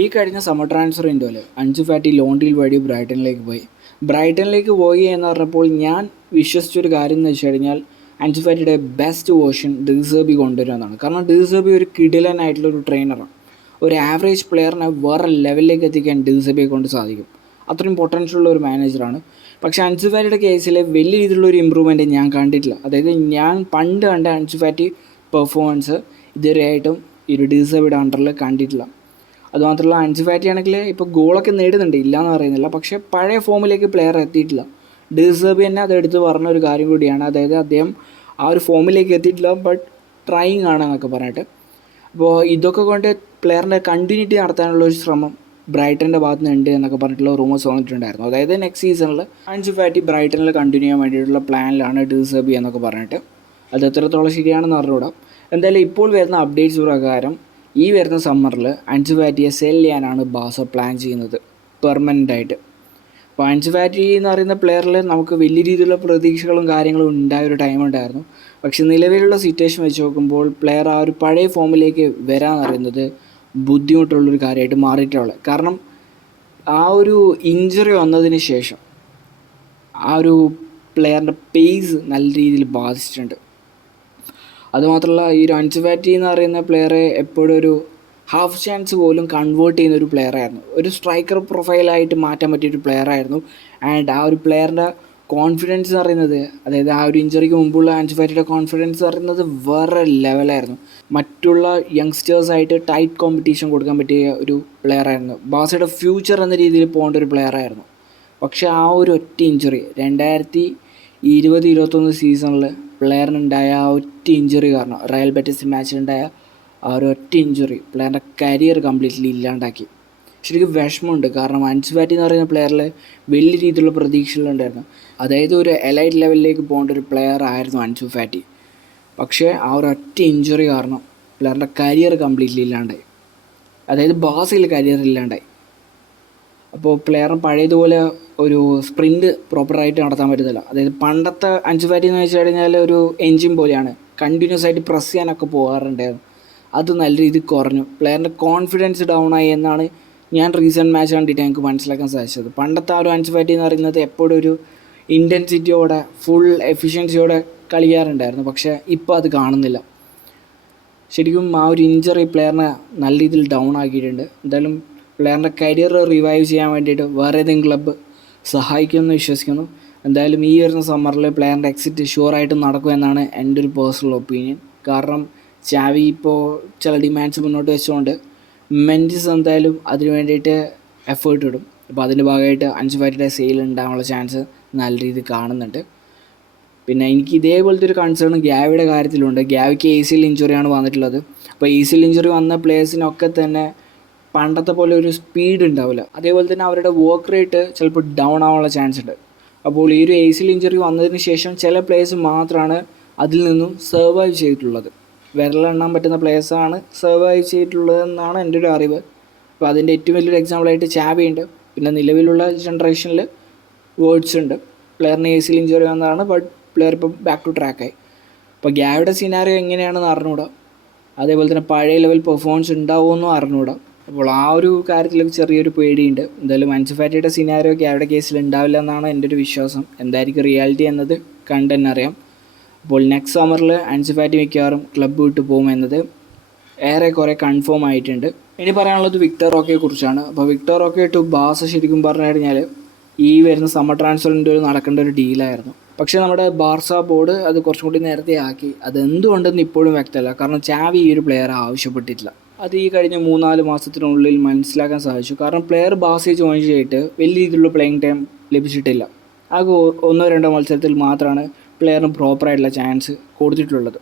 ഈ കഴിഞ്ഞ summer transfer വിൻഡോയിൽ അൻസു ഫാറ്റി ലോൺ ഡീൽ വഴി ബ്രൈറ്റണിലേക്ക് പോയി എന്ന് പറഞ്ഞപ്പോൾ ഞാൻ വിശ്വസിച്ചൊരു കാര്യം എന്ന് വെച്ച് കഴിഞ്ഞാൽ അൻസു ഫാറ്റിയുടെ ബെസ്റ്റ് വേർഷൻ ഡിസേർബി കൊണ്ടുവരുമെന്നാണ്. കാരണം ഡിസേർബി ഒരു കിടിലനായിട്ടുള്ളൊരു ട്രെയിനറാണ്. ഒരു ആവറേജ് പ്ലെയറിനെ വേറെ ലെവലിലേക്ക് എത്തിക്കാൻ ഡിസേർബിയെ കൊണ്ട് സാധിക്കും. അത്രയും പൊട്ടൻഷ്യലുള്ള ഒരു മാനേജറാണ്. പക്ഷേ അൻസു ഫാറ്റിയുടെ കേസിൽ വലിയ രീതിയിലുള്ള ഒരു ഇമ്പ്രൂവ്മെൻറ്റ് ഞാൻ കണ്ടിട്ടില്ല. അതായത് ഞാൻ പണ്ട് കണ്ട അൻസു ഫാറ്റി പെർഫോമൻസ് ഇതുവരെയായിട്ടും ഈ ഒരു ഡിസേർബിയുടെ അണ്ടറിൽ കണ്ടിട്ടില്ല. അതുമാത്രമല്ല, അൻസു ഫാറ്റി ആണെങ്കിൽ ഇപ്പോൾ ഗോളൊക്കെ നേടുന്നുണ്ട്, ഇല്ലയെന്ന് പറയുന്നില്ല. പക്ഷേ പഴയ ഫോമിലേക്ക് പ്ലെയർ എത്തിയിട്ടില്ല. ഡിസേർബി തന്നെ അത് എടുത്ത് പറഞ്ഞ ഒരു കാര്യം കൂടിയാണ്. അതായത് അദ്ദേഹം ആ ഒരു ഫോമിലേക്ക് എത്തിയിട്ടില്ല, ബട്ട് ട്രൈയിങ് ആണ് എന്നൊക്കെ പറഞ്ഞിട്ട്. അപ്പോൾ ഇതൊക്കെ കൊണ്ട് പ്ലെയറിൻ്റെ കണ്ടിന്യൂറ്റി നടത്താനുള്ള ഒരു ശ്രമം ബ്രൈറ്റൻ്റെ ഭാഗത്ത് നിന്ന് ഉണ്ട് എന്നൊക്കെ പറഞ്ഞിട്ടുള്ള റൂമേഴ്സ് വന്നിട്ടുണ്ടായിരുന്നു. അതായത് നെക്സ്റ്റ് സീസണിൽ അൻസു ഫാറ്റി ബ്രൈറ്റണിൽ കണ്ടിന്യൂ ചെയ്യാൻ വേണ്ടിയിട്ടുള്ള പ്ലാനിലാണ് ഡിസേർബി എന്നൊക്കെ പറഞ്ഞിട്ട്. അത് എത്രത്തോളം ശരിയാണെന്ന് അറിഞ്ഞൂടാ. എന്തായാലും ഇപ്പോൾ വരുന്ന അപ്ഡേറ്റ്സ് പ്രകാരം ഈ വരുന്ന സമ്മറിൽ അൻസു ഫാറ്റിയെ സെൽ ചെയ്യാനാണ് ബാസ പ്ലാൻ ചെയ്യുന്നത് പെർമനൻ്റായിട്ട്. അപ്പോൾ അൻസു ഫാറ്റി എന്ന് പറയുന്ന പ്ലെയറിൽ നമുക്ക് വലിയ രീതിയിലുള്ള പ്രതീക്ഷകളും കാര്യങ്ങളും ഉണ്ടായ ഒരു ടൈം ഉണ്ടായിരുന്നു. പക്ഷേ നിലവിലുള്ള സിറ്റുവേഷൻ വെച്ച് നോക്കുമ്പോൾ പ്ലെയർ ആ ഒരു പഴയ ഫോമിലേക്ക് വരാൻ അറിയുന്നത് ബുദ്ധിമുട്ടുള്ളൊരു കാര്യമായിട്ട് മാറിയിട്ടുള്ളത്. കാരണം ആ ഒരു ഇഞ്ചുറി വന്നതിന് ശേഷം ആ ഒരു പ്ലെയറിൻ്റെ പേസ് നല്ല രീതിയിൽ ബാധിച്ചിട്ടുണ്ട്. അതുമാത്രമല്ല, ഈ ഒരു അൻസു ഫാറ്റി എന്ന് പറയുന്ന പ്ലെയറെ എപ്പോഴും ഒരു ഹാഫ് ചാൻസ് പോലും കൺവേർട്ട് ചെയ്യുന്ന ഒരു പ്ലെയറായിരുന്നു. ഒരു സ്ട്രൈക്കർ പ്രൊഫൈലായിട്ട് മാറ്റാൻ പറ്റിയൊരു പ്ലെയറായിരുന്നു. ആൻഡ് ആ ഒരു പ്ലെയറിൻ്റെ കോൺഫിഡൻസ് എന്ന് പറയുന്നത്, അതായത് ആ ഒരു ഇഞ്ചറിക്ക് മുമ്പുള്ള അൻസു ഫാറ്റിയുടെ കോൺഫിഡൻസ് എന്ന് പറയുന്നത് വേറെ ലെവലായിരുന്നു. മറ്റുള്ള യങ്സ്റ്റേഴ്സായിട്ട് ടൈറ്റ് കോമ്പറ്റീഷൻ കൊടുക്കാൻ പറ്റിയ ഒരു പ്ലെയറായിരുന്നു. ബാസയുടെ ഫ്യൂച്ചർ എന്ന രീതിയിൽ പോകേണ്ട ഒരു പ്ലെയറായിരുന്നു. പക്ഷേ ആ ഒരു ഒറ്റ ഇഞ്ചറി 2020-21 സീസണിൽ പ്ലെയറിനുണ്ടായ ആ ഒറ്റ ഇഞ്ചറി കാരണം, റയൽ ബെറ്റിസ് മാച്ചിലുണ്ടായ ആ ഒരു ഒറ്റ ഇഞ്ചറി പ്ലെയറിൻ്റെ കരിയർ കംപ്ലീറ്റ്ലി ഇല്ലാണ്ടാക്കി. ശരിക്കും വിഷമമുണ്ട്. കാരണം അൻസു ഫാറ്റി എന്ന് പറയുന്ന പ്ലെയറിൽ വലിയ രീതിയിലുള്ള പ്രതീക്ഷകളുണ്ടായിരുന്നു. അതായത് ഒരു എലൈറ്റ് ലെവലിലേക്ക് പോകേണ്ട ഒരു പ്ലെയർ ആയിരുന്നു അൻസു ഫാറ്റി. പക്ഷേ ആ ഒരു ഒറ്റ ഇഞ്ചറി കാരണം പ്ലെയറിൻ്റെ കരിയർ കംപ്ലീറ്റ്ലി ഇല്ലാണ്ടായി. അതായത് ബാസയിൽ കരിയർ ഇല്ലാണ്ടായി. അപ്പോൾ പ്ലെയറിന് പഴയതുപോലെ ഒരു സ്പ്രിൻറ്റ് പ്രോപ്പറായിട്ട് നടത്താൻ പറ്റുന്നില്ല. അതായത് പണ്ടത്തെ അൻസു ഫാറ്റി എന്ന് വെച്ച് കഴിഞ്ഞാൽ ഒരു എൻജിൻ പോലെയാണ്, കണ്ടിന്യൂസ് ആയിട്ട് പ്രസ് ചെയ്യാനൊക്കെ പോകാറുണ്ടായിരുന്നു. അത് നല്ല രീതിയിൽ കുറഞ്ഞു. പ്ലെയറിൻ്റെ കോൺഫിഡൻസ് ഡൗൺ ആയി എന്നാണ് ഞാൻ റീസെൻറ്റ് മാച്ച് കണ്ടിട്ട് എനിക്ക് മനസ്സിലാക്കാൻ സാധിച്ചത്. പണ്ടത്തെ ആ ഒരു അൻസു ഫാറ്റി എന്ന് പറയുന്നത് എപ്പോഴും ഒരു ഇൻറ്റൻസിറ്റിയോടെ ഫുൾ എഫിഷ്യൻസിയോടെ കളിക്കാറുണ്ടായിരുന്നു. പക്ഷേ ഇപ്പോൾ അത് കാണുന്നില്ല. ശരിക്കും ആ ഒരു ഇഞ്ചറി പ്ലെയറിനെ നല്ല രീതിയിൽ ഡൗൺ ആക്കിയിട്ടുണ്ട്. എന്തായാലും പ്ലെയറിൻ്റെ കരിയർ റിവൈവ് ചെയ്യാൻ വേണ്ടിയിട്ട് വേറെ ഏതെങ്കിലും ക്ലബ്ബ് സഹായിക്കുമെന്ന് വിശ്വസിക്കുന്നു. എന്തായാലും ഈ വരുന്ന സമ്മറിൽ പ്ലെയറിൻ്റെ എക്സിറ്റ് ഷുവറായിട്ട് നടക്കുമെന്നാണ് എൻ്റെ ഒരു പേഴ്സണൽ ഒപ്പീനിയൻ. കാരണം ചാവി ഇപ്പോൾ ചില ഡിമാൻഡ്സ് മുന്നോട്ട് വെച്ചുകൊണ്ട് മെൻഡിസ് എന്തായാലും അതിന് വേണ്ടിയിട്ട് എഫേർട്ട് ഇടും. അപ്പോൾ അതിൻ്റെ ഭാഗമായിട്ട് അൻസു ഫാറ്റിയുടെ സെയിൽ ഉണ്ടാകാനുള്ള ചാൻസ് നല്ല രീതിയിൽ കാണുന്നുണ്ട്. പിന്നെ എനിക്ക് ഇതേപോലത്തെ ഒരു കൺസേൺ ഗ്യാവിയുടെ കാര്യത്തിലുണ്ട്. ഗ്യാവിക്ക് ACL ഇഞ്ചുറിയാണ് വന്നിട്ടുള്ളത്. അപ്പോൾ ACL ഇഞ്ചുറി വന്ന പ്ലേയേഴ്സിനൊക്കെ തന്നെ പണ്ടത്തെ പോലെ ഒരു സ്പീഡ് ഉണ്ടാവില്ല. അതേപോലെ തന്നെ അവരുടെ വർക്ക് റേറ്റ് ചിലപ്പോൾ ഡൗൺ ആവാനുള്ള ചാൻസ് ഉണ്ട്. അപ്പോൾ ഈ ഒരു ACL ഇഞ്ചുറി വന്നതിന് ശേഷം ചില പ്ലേയേഴ്സ് മാത്രമാണ് അതിൽ നിന്നും സർവൈവ് ചെയ്തിട്ടുള്ളത്. വിരലെണ്ണാൻ പറ്റുന്ന പ്ലേയേഴ്സാണ് സർവൈവ് ചെയ്തിട്ടുള്ളതെന്നാണ് എൻ്റെ ഒരു അറിവ്. അപ്പോൾ അതിൻ്റെ ഏറ്റവും വലിയൊരു എക്സാമ്പിളായിട്ട് ചാവി ഉണ്ട്. പിന്നെ നിലവിലുള്ള ജനറേഷനിൽ വേർഡ്സ് ഉണ്ട്. പ്ലെയറിന് ACL ഇഞ്ചുറി വന്നതാണ്, ബട്ട് പ്ലെയർ ഇപ്പോൾ ബാക്ക് ടു ട്രാക്കായി. അപ്പോൾ ഗ്യാവിയുടെ സിനാറിയോ എങ്ങനെയാണെന്ന് അറിഞ്ഞുകൂടാ. അതേപോലെ തന്നെ പഴയ ലെവൽ പെർഫോമൻസ് ഉണ്ടാവുമെന്നും അറിഞ്ഞുകൂടാ. അപ്പോൾ ആ ഒരു കാര്യത്തിൽ ചെറിയൊരു പേടിയുണ്ട്. എന്തായാലും അൻസു ഫാറ്റിയുടെ സിനാരിയോ ഗ്യാവിയുടെ കേസിൽ ഉണ്ടാവില്ല എന്നാണ് എൻ്റെ ഒരു വിശ്വാസം. എന്തായിരിക്കും റിയാലിറ്റി എന്നത് കണ്ട് തന്നെ അറിയാം. അപ്പോൾ നെക്സ്റ്റ് സമ്മറിൽ അൻസു ഫാറ്റി മിക്കവാറും ക്ലബ്ബ് വിട്ട് പോകുമെന്നത് ഏറെക്കുറെ കൺഫേം ആയിട്ടുണ്ട്. ഇനി പറയാനുള്ളത് വിക്ടർ റോക്കയെ കുറിച്ചാണ്. അപ്പോൾ വിക്ടർ റോക്കെ ടു ബാസ ശരിക്കും പറഞ്ഞു കഴിഞ്ഞാൽ ഈ വരുന്ന സമ്മർ ട്രാൻസ്ഫറിൻ്റെ ഒരു നടക്കേണ്ട ഒരു ഡീലായിരുന്നു. പക്ഷേ നമ്മുടെ ബാർസ ബോർഡ് അത് കുറച്ചും കൂടി നേരത്തെ ആക്കി. അതെന്തുകൊണ്ടെന്ന് ഇപ്പോഴും വ്യക്തമല്ല. കാരണം ചാവി ഈ ഒരു പ്ലെയറെ ആവശ്യപ്പെട്ടിട്ടില്ല. അത് ഈ കഴിഞ്ഞ 3-4 മാസത്തിനുള്ളിൽ മനസ്സിലാക്കാൻ സാധിച്ചു. കാരണം പ്ലെയർ ബാസയെ ജോയിൻ ചെയ്തിട്ട് വലിയ രീതിയിലുള്ള പ്ലേയിങ് ടൈം ലഭിച്ചിട്ടില്ല. ആകെ 1-2 മത്സരത്തിൽ മാത്രമാണ് പ്ലെയറിന് പ്രോപ്പറായിട്ടുള്ള ചാൻസ് കൊടുത്തിട്ടുള്ളത്.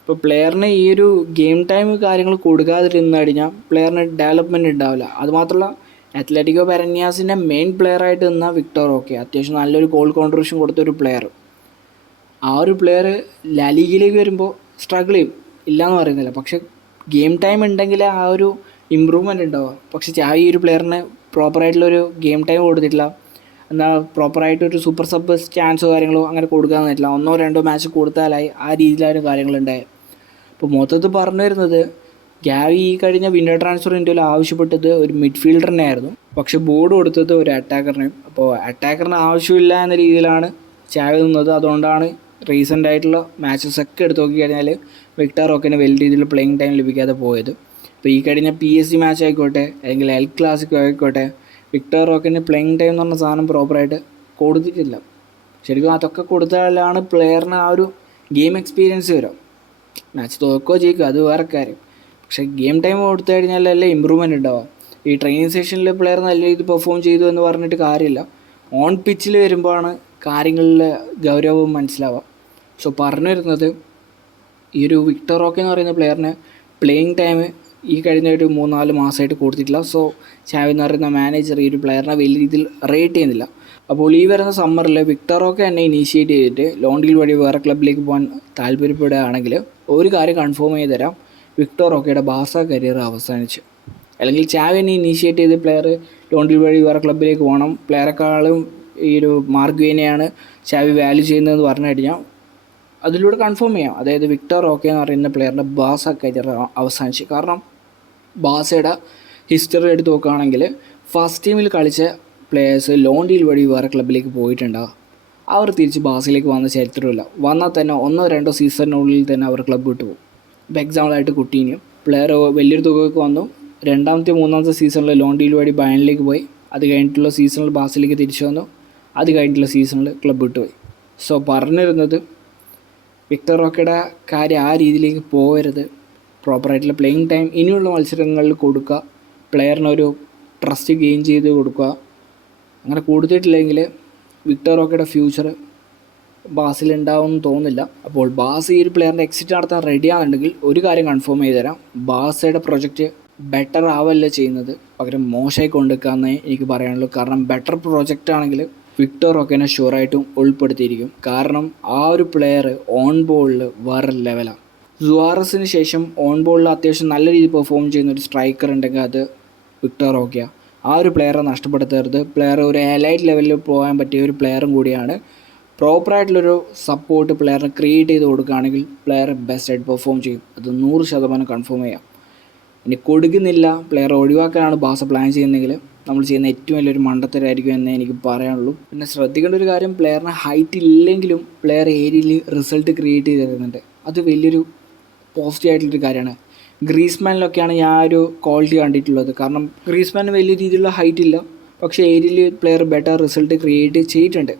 ഇപ്പോൾ പ്ലെയറിന് ഈ ഒരു ഗെയിം ടൈം കാര്യങ്ങൾ കൊടുക്കാതിരുന്നു കഴിഞ്ഞാൽ പ്ലെയറിന് ഡെവലപ്മെൻറ്റ് ഉണ്ടാവില്ല. അതുമാത്രമല്ല, അത്ലറ്റിക്കോ പെരന്യാസിൻ്റെ മെയിൻ പ്ലെയറായിട്ട് നിന്ന വിക്ടർ റോക്കെ അത്യാവശ്യം നല്ലൊരു ഗോൾ കോൺട്രിബ്യൂഷൻ കൊടുത്തൊരു പ്ലെയർ. ആ ഒരു പ്ലെയർ ലാലിഗയിലേക്ക് വരുമ്പോൾ സ്ട്രഗിൾ ചെയ്യും, ഇല്ലയെന്ന് പറയുന്നില്ല. പക്ഷേ ഗെയിം ടൈം ഉണ്ടെങ്കിൽ ആ ഒരു ഇമ്പ്രൂവ്മെൻറ്റ് ഉണ്ടാവുക. പക്ഷേ ചാവി ഈ ഒരു പ്ലെയറിന് പ്രോപ്പറായിട്ടുള്ളൊരു ഗെയിം ടൈം കൊടുത്തിട്ടില്ല. എന്നാൽ പ്രോപ്പറായിട്ടൊരു സൂപ്പർ സബ് ചാൻസോ കാര്യങ്ങളോ അങ്ങനെ കൊടുക്കാമെന്ന് പറ്റില്ല. 1-2 മാച്ച് കൊടുത്താലായി ആ രീതിയിലായിരുന്നു കാര്യങ്ങളുണ്ടായത്. അപ്പോൾ മൊത്തത്തിൽ പറഞ്ഞു വരുന്നത് ഗ്യാവി ഈ കഴിഞ്ഞ വിൻഡോ ട്രാൻസ്ഫർ വിൻഡോയിൽ ആവശ്യപ്പെട്ടത് ഒരു മിഡ്ഫീൽഡറിനെ ആയിരുന്നു, പക്ഷേ ബോർഡ് കൊടുത്തത് ഒരു അറ്റാക്കറിനെയും. അപ്പോൾ അറ്റാക്കറിന് ആവശ്യമില്ല എന്ന രീതിയിലാണ് ചാവി നിന്നത്. അതുകൊണ്ടാണ് റീസെൻ്റ് ആയിട്ടുള്ള മാച്ചസ് ഒക്കെ എടുത്ത് നോക്കി കഴിഞ്ഞാൽ വിക്ടർ റോക്കിന് വലിയ രീതിയിൽ പ്ലേയിങ് ടൈം ലഭിക്കാതെ പോയത്. ഇപ്പോൾ ഈ കഴിഞ്ഞ PSG മാച്ച് ആയിക്കോട്ടെ അല്ലെങ്കിൽ എൽ ക്ലാസിക്കോ ആയിക്കോട്ടെ, വിക്ടർ റോക്കിന് പ്ലേയിങ് ടൈം എന്ന് പറഞ്ഞ സാധനം പ്രോപ്പറായിട്ട് കൊടുത്തിട്ടില്ല. ശരിക്കും അതൊക്കെ കൊടുത്താലാണ് പ്ലെയറിന് ആ ഒരു ഗെയിം എക്സ്പീരിയൻസ് വരും. മാച്ച് തോക്കോ ജയിക്കുക അത് വേറെ കാര്യം, പക്ഷേ ഗെയിം ടൈം കൊടുത്തു കഴിഞ്ഞാലല്ലേ ഇമ്പ്രൂവ്മെൻറ്റ് ഉണ്ടാവുക. ഈ ട്രെയിനിങ് സെഷനിൽ പ്ലെയർ നല്ല രീതിയിൽ പെർഫോം ചെയ്തു എന്ന് പറഞ്ഞിട്ട് കാര്യമില്ല, ഓൺ പിച്ചിൽ വരുമ്പോഴാണ് കാര്യങ്ങളിലെ ഗൗരവം മനസ്സിലാവുക. സോ പറഞ്ഞു വരുന്നത്, ഈ ഒരു വിക്ടർ റോക്കി എന്ന് പറയുന്ന പ്ലെയറിന് പ്ലേയിങ് ടൈം ഈ കഴിഞ്ഞ ഒരു 3-4 മാസമായിട്ട് കൊടുത്തിട്ടില്ല. സോ ചാവി എന്ന് പറയുന്ന മാനേജർ ഈ ഒരു പ്ലെയറിനെ വലിയ രീതിയിൽ റേറ്റ് ചെയ്യുന്നില്ല. അപ്പോൾ ഈ വരുന്ന സമ്മറിൽ വിക്ടർ റോക്കി എന്നെ ഇനീഷ്യേറ്റ് ചെയ്തിട്ട് ലോൺ ഡീൽ വഴി വേറെ ക്ലബിലേക്ക് പോകാൻ താല്പര്യപ്പെടുകയാണെങ്കിൽ ഒരു കാര്യം കൺഫേം ചെയ്ത് തരാം, വിക്ടർ റോക്കിയുടെ ബാർസ കരിയർ അവസാനിച്ചു. അല്ലെങ്കിൽ ചാവി എന്നെ ഇനീഷ്യേറ്റ് ചെയ്ത് പ്ലെയർ ലോൺ ഡീൽ വഴി വേറെ ക്ലബിലേക്ക് പോകണം, പ്ലെയറെക്കാളും ഈ ഒരു മാർഗ്വേനെയാണ് ചാവി വാല്യൂ ചെയ്യുന്നതെന്ന് പറഞ്ഞു കഴിഞ്ഞാൽ അതിലൂടെ കൺഫേം ചെയ്യാം. അതായത് വിക്ടർ റോക്കി എന്ന് പറയുന്ന പ്ലെയറിൻ്റെ ബാർസ കരിയർ അവസാനിച്ചു. കാരണം ബാർസയുടെ ഹിസ്റ്ററി എടുത്ത് നോക്കുകയാണെങ്കിൽ ഫസ്റ്റ് ടീമിൽ കളിച്ച പ്ലെയേഴ്സ് ലോൺ ഡീൽ വഴി വേറെ ക്ലബിലേക്ക് പോയിട്ടുണ്ടാകും, അവർ തിരിച്ച് ബാർസയിലേക്ക് വന്ന ചരിത്രമില്ല. വന്നാൽ തന്നെ 1-2 സീസണിനുള്ളിൽ തന്നെ അവർ ക്ലബ്ബ് വിട്ടു പോകും. ഇപ്പോൾ എക്സാമ്പിളായിട്ട് കുട്ടീനിയും പ്ലെയർ വലിയൊരു തുകയ്ക്ക് വന്നു, 2-3 സീസണിൽ ലോൺ ഡീൽ വഴി ബയണിലേക്ക് പോയി, അത് കഴിഞ്ഞിട്ടുള്ള സീസണിൽ ബാർസയിലേക്ക് തിരിച്ചു വന്നു, അത് കഴിഞ്ഞിട്ടുള്ള സീസണിൽ ക്ലബ്ബ് വിട്ടുപോയി. സോ പറഞ്ഞിരുന്നത് വിക്ടർ റോക്കിയുടെ കാര്യം ആ രീതിയിലേക്ക് പോകരുത്. പ്രോപ്പറായിട്ടുള്ള പ്ലേയിങ് ടൈം ഇനിയുള്ള മത്സരങ്ങളിൽ കൊടുക്കുക, പ്ലെയറിനൊരു ട്രസ്റ്റ് ഗെയിൻ ചെയ്ത് കൊടുക്കുക. അങ്ങനെ കൊടുത്തിട്ടില്ലെങ്കിൽ വിക്ടർ റോക്കിയുടെ ഫ്യൂച്ചർ ബാസിൽ ഉണ്ടാവുമെന്ന് തോന്നുന്നില്ല. അപ്പോൾ ബാസ് ഈ ഒരു പ്ലെയറിൻ്റെ എക്സിറ്റ് നടത്താൻ റെഡിയാണെന്നുണ്ടെങ്കിൽ ഒരു കാര്യം കൺഫേം ചെയ്ത് തരാം, ബാസയുടെ പ്രൊജക്റ്റ് ബെറ്റർ ആവല്ല ചെയ്യുന്നത്, പകരം മോശമായി കൊണ്ടുവെക്കാമെന്നേ എനിക്ക് പറയാനുള്ളൂ. കാരണം ബെറ്റർ പ്രൊജക്റ്റ് ആണെങ്കിൽ വിക്ടർ റോക്കിനെ ഷുവറായിട്ടും ഉൾപ്പെടുത്തിയിരിക്കും. കാരണം ആ ഒരു പ്ലെയർ ഓൺ ബോളിൽ വേറെ ലെവലാണ്. സുവാറസിന് ശേഷം ഓൺ ബോളിൽ അത്യാവശ്യം നല്ല രീതിയിൽ പെർഫോം ചെയ്യുന്ന ഒരു സ്ട്രൈക്കർ ഉണ്ടെങ്കിൽ അത് വിക്ടർ റോക്കിയാണ്. ആ ഒരു പ്ലെയറെ നഷ്ടപ്പെടുത്തരുത്. പ്ലെയർ ഒരു എലൈറ്റ് ലെവലിൽ പോകാൻ പറ്റിയ ഒരു പ്ലെയറും കൂടിയാണ്. പ്രോപ്പറായിട്ടുള്ളൊരു സപ്പോർട്ട് പ്ലെയറിന് ക്രിയേറ്റ് ചെയ്ത് കൊടുക്കുകയാണെങ്കിൽ പ്ലെയർ ബെസ്റ്റായിട്ട് പെർഫോം ചെയ്യും, അത് 100% കൺഫേം ചെയ്യാം. ഇനി കൊടുക്കുന്നില്ല, പ്ലെയർ ഒഴിവാക്കാനാണ് ബാസ പ്ലാൻ ചെയ്യുന്നതെങ്കിൽ നമ്മൾ ചെയ്യുന്ന ഏറ്റവും വലിയൊരു മണ്ടത്തരായിരിക്കും എന്നേ എനിക്ക് പറയാനുള്ളൂ. പിന്നെ ശ്രദ്ധിക്കേണ്ട ഒരു കാര്യം, പ്ലെയറിന് ഹൈറ്റ് ഇല്ലെങ്കിലും പ്ലെയർ ഏരിയയിൽ റിസൾട്ട് ക്രിയേറ്റ് ചെയ്ത് തരുന്നുണ്ട്, അത് വലിയൊരു പോസിറ്റീവ് ആയിട്ടുള്ളൊരു കാര്യമാണ്. ഗ്രീസ്മാനിലൊക്കെയാണ് ഞാൻ ഒരു ക്വാളിറ്റി കണ്ടിട്ടുള്ളത്. കാരണം ഗ്രീസ്മാന് വലിയ രീതിയിലുള്ള ഹൈറ്റ് ഇല്ല, പക്ഷേ ഏരിയയിൽ പ്ലെയർ ബെറ്റർ റിസൾട്ട് ക്രിയേറ്റ് ചെയ്തിട്ടുണ്ട്.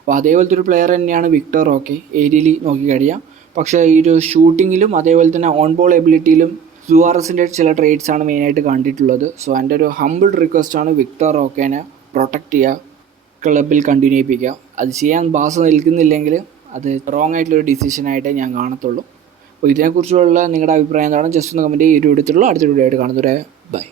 അപ്പോൾ അതേപോലത്തെ ഒരു പ്ലെയർ തന്നെയാണ് വിക്ടർ റോക്കി ഏരിയയിൽ നോക്കിക്കഴിയാം. പക്ഷേ ഈ ഒരു ഷൂട്ടിങ്ങിലും അതേപോലെ തന്നെ ഓൺ ബോൾ എബിലിറ്റിയിലും സുവാറസിൻ്റെ ചില ട്രേഡ്സാണ് മെയിനായിട്ട് കണ്ടിട്ടുള്ളത്. സോ എൻ്റെ ഒരു ഹമ്പിൾ റിക്വസ്റ്റാണ് വിക്ടർ റോക്കിനെ പ്രൊട്ടക്റ്റ് ചെയ്യുക, ക്ലബിൽ കണ്ടിന്യൂ ചെയ്യിപ്പിക്കുക. അത് ചെയ്യാൻ ബാസ് നിൽക്കുന്നില്ലെങ്കിൽ അത് റോങ് ആയിട്ടുള്ളൊരു ഡിസിഷനായിട്ടേ ഞാൻ കാണത്തുള്ളൂ. അപ്പോൾ ഇതിനെക്കുറിച്ചുള്ള നിങ്ങളുടെ അഭിപ്രായം എന്താണ്? ജസ്റ്റ് ഒന്ന് കമൻറ്റ് ചെയ്യുക. ഈ ഒരു അടുത്ത വീഡിയോ ആയിട്ട് കാണുന്നവരെ ബൈ.